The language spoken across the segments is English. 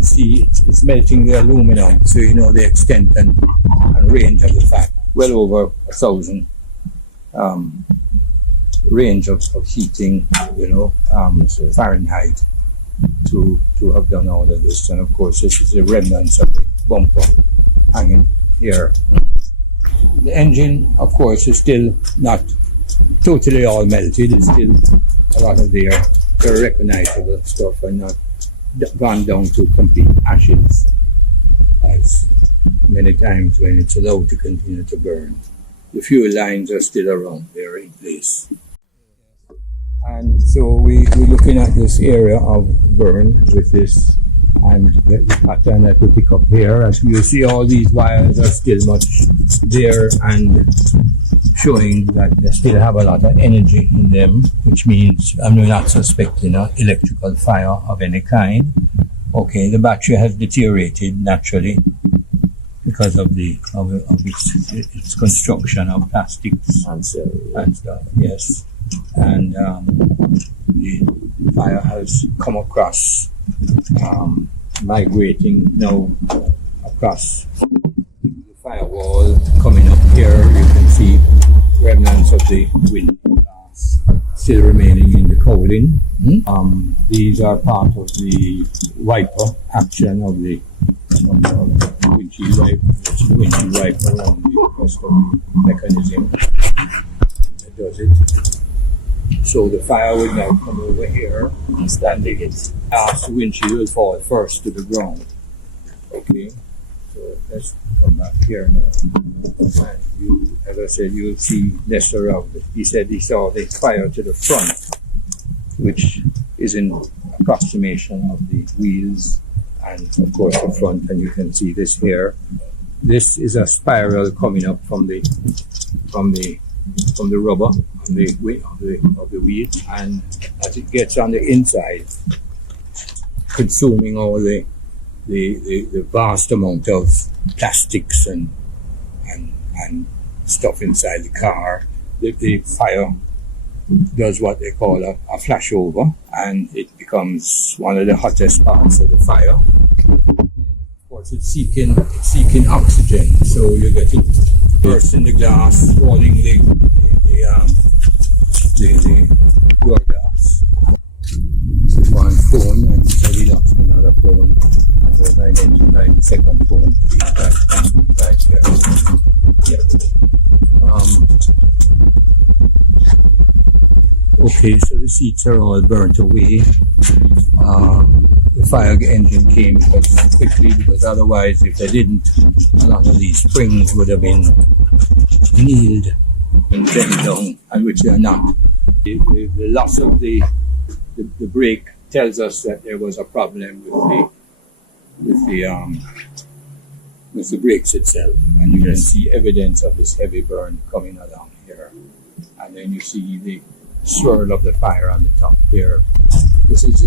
can see it's melting the aluminum, so you know the extent and range of the fire. Well over 1,000 range of heating, Fahrenheit to have done all of this. And of course, this is the remnants of the bumper hanging here. The engine, of course, is still not totally all melted. It's still a lot of their recognizable stuff and not gone down to complete ashes as many times when it's allowed to continue to burn. The fuel lines are still around, they're in place. And so we're looking at this area of burn with this, and the pattern that we pick up here. As you see, all these wires are still much there and showing that they still have a lot of energy in them, which means I'm not suspecting an electrical fire of any kind. Okay, the battery has deteriorated naturally because of its construction of plastics and stuff. Yes, and the fire has come across, migrating now across the firewall, coming up here. You can see remnants of the window glass still remaining in the cowling. These are part of the wiper action of the windshield wiper and the rest of the mechanism that does it. So the fire will now come over here, standing it. The windshield will fall first to the ground. Okay, so let's come back here now. And you, as I said, you'll see less around it. He said he saw the fire to the front, which is an approximation of the wheels and of course the front, and you can see this here. This is a spiral coming up from the rubber on the wheel, and as it gets on the inside, consuming all the vast amount of plastics and stuff inside the car, the fire does what they call a flashover, and it becomes one of the hottest parts of the fire. Of course, it's seeking oxygen, so you get it burst in the glass, falling the door glass. This is one phone, and he said he lost another phone, and was identified the second phone to be right here. Okay, so the seats are all burnt away. The fire engine came quickly, because otherwise, if they didn't, a lot of these springs would have been annealed and bent down, and which they are not. The loss of the brake tells us that there was a problem with the brakes itself, and you can see evidence of this heavy burn coming along here. And then you see the swirl of the fire on the top here. This is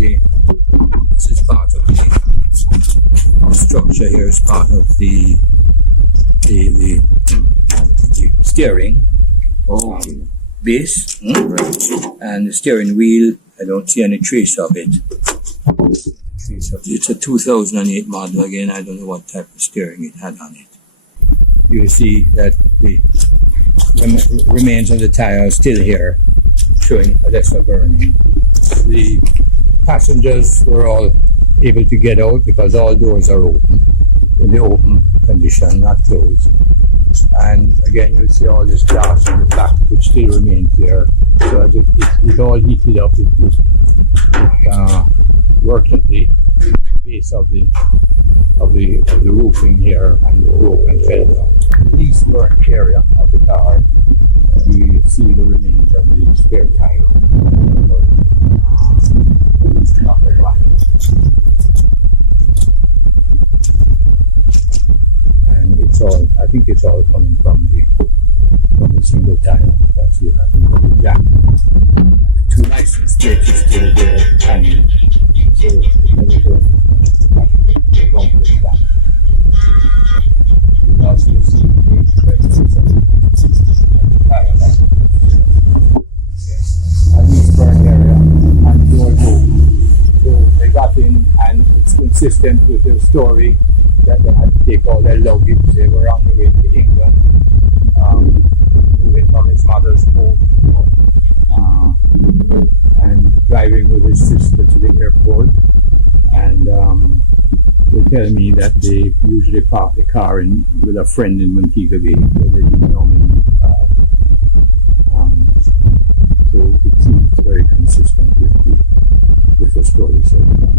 part of the structure here. Is part of the steering base, and the steering wheel. I don't see any trace of it. It's a 2008 model again. I don't know what type of steering it had on it. You see that the remains of the tire are still here, showing a lesser burning. The passengers were all able to get out because all doors are open, in the open condition, not closed. And again, you see all this glass in the back, which still remains there. So as it all heated up, it worked at the base of the roofing here, and broke and fell down. The least burnt area of the car, you see the remains of the spare tire. And I think it's all coming from the single tire. That's the jack. And the two license plates is still there hanging. So it never goes back. You also see the traces of the tire line. A least burn area and door hole. So they got in, and it's consistent consistent with their story that they had to take all their luggage. They were on the way to England, moving from his mother's home, and driving with his sister to the airport. And they tell me that they usually park the car in with a friend in Montego Bay, where they didn't normally use cars. So it seems very consistent with the story so far.